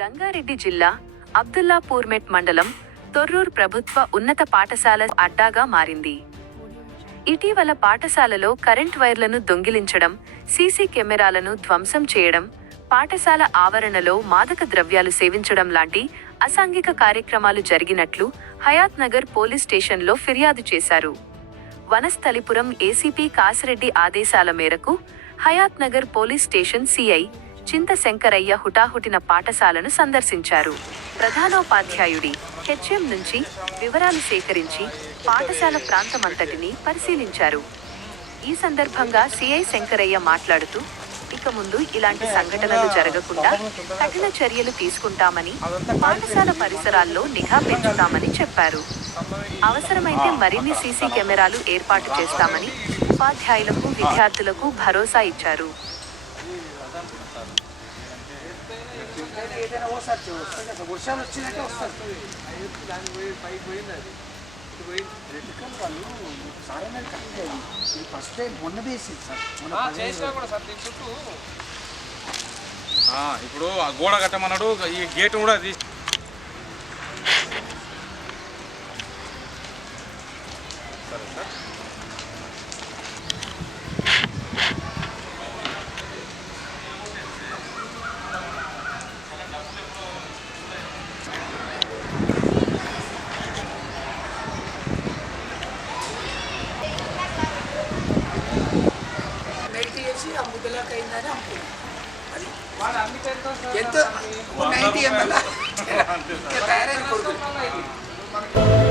రంగారెడ్డి జిల్లా అబ్దుల్లాపూర్మెట్ మండలం తొర్రూర్ ప్రభుత్వ ఉన్నత పాఠశాల అడ్డాగా మారింది. ఇటీవల పాఠశాలలో కరెంట్ వైర్లను దొంగిలించడం, సీసీ కెమెరాలను ధ్వంసం చేయడం, పాఠశాల ఆవరణలో మాదక ద్రవ్యాలు సేవించడం లాంటి అసాంఘిక కార్యక్రమాలు జరిగినట్లు హయాత్ నగర్ పోలీస్ స్టేషన్లో ఫిర్యాదు చేశారు. వనస్థలిపురం ఏసీపీ కాసిరెడ్డి ఆదేశాల మేరకు Hayat Nagar police station CI చింతశంకరయ్య హుటాహుటిన పాఠశాలను సందర్శించారు. ప్రధానోపాధ్యాయుడి హెచ్ఎం నుంచి వివరాలు సేకరించి పాఠశాల ప్రాంతమంతటిని పరిశీలించారు. ఈ సందర్భంగా సిఐ శంకరయ్య మాట్లాడుతూ, ఇక ముందు ఇలాంటి సంఘటనలు జరగకుండా కఠిన చర్యలు తీసుకుంటామని, పాఠశాల పరిసరాల్లో నిఘా పెంచుతామని చెప్పారు. అవసరమైతే మరిన్ని సీసీ కెమెరాలు ఏర్పాటు చేస్తామని ఉపాధ్యాయులకు, విద్యార్థులకు భరోసా ఇచ్చారు. ఇప్పుడు ఆ గోడ కట్టమన్నాడు, ఈ గేట్ కూడా తీసి సరే సార్. ఆ ముద్దలోకి అయిందని అమ్ముకున్నాం. ఎంత 90 ml తయారైన కొడుకు.